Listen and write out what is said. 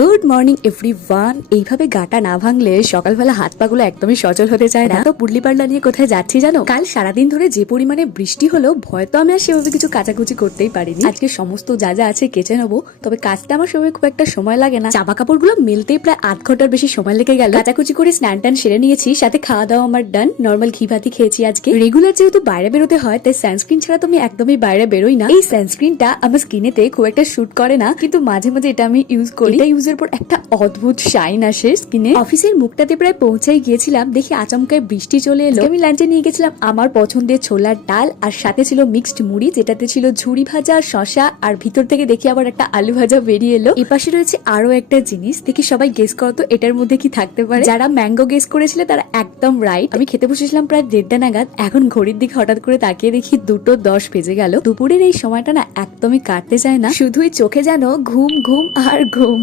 Good morning every one এইভাবে গাটা না ভাঙলে সকালবেলা হাত পাগুলো একদমই সচল হতে চায় না। তো পুডলি পাল্লা নিয়ে কোথায় যাচ্ছি জানো? কাল সারাদিন ধরে যে পরিমাণে বৃষ্টি হলো, ভয় তো আমি আর সেভাবে কিছু কাচাকুচি করতেই পারিনি। আজকে সমস্ত যা যা আছে কেচে নেব, তবে কাজটা আমার সময় খুব একটা সময় লাগে না। জামা কাপড়গুলো মেলতেই প্রায় আধ ঘণ্টার বেশি সময় লেগে গেল। কাচাকুচি করে স্নান টান সেরে নিয়েছি, সাথে খাওয়া দাওয়া আমার ডান নর্মাল ঘি ভাতি খেয়েছি আজকে। রেগুলার যেহেতু বাইরে বেরোতে হয়, তাই সানস্ক্রিন ছাড়া তো আমি একদমই বাইরে বেরোই না। এই সানস্ক্রিনটা আমার স্কিনেতে খুব একটা শুট করে না, কিন্তু মাঝে মাঝে এটা আমি ইউজ করি। এটা ইউজের পর একটা অদ্ভুত শাইন আসে স্কিনে অফিসের মুখটাতে প্রায় পৌঁছাই গিয়েছিলাম, দেখি আচমকায় বৃষ্টি চলে এলো। আমি লাঞ্চে নিয়ে গেছিলাম আমার পছন্দের ছোলার ডাল, আর সাথে ছিল মিক্সড মুড়ি, যেটাতে ছিল ঝুড়ি ভাজা শশা আর ভিতর থেকে দেখি আবার একটা আলু ভাজা বেরিয়ে এলো। এপাশে রয়েছে আরও একটা জিনিস, দেখি সবাই গেস করতো এটার মধ্যে কি থাকতে পারে। যারা ম্যাঙ্গো গেস করেছিল তারা একদম রাইট আমি খেতে বসেছিলাম প্রায় দেড়টা নাগাদ, এখন ঘড়ির দিকে হঠাৎ করে তাকিয়ে দেখি দুটো দশ বেজে গেল। দুপুরের এই সময়টা না একদমই কাটতে চায় না, শুধুই চোখে যেন ঘুম ঘুম আর ঘুম।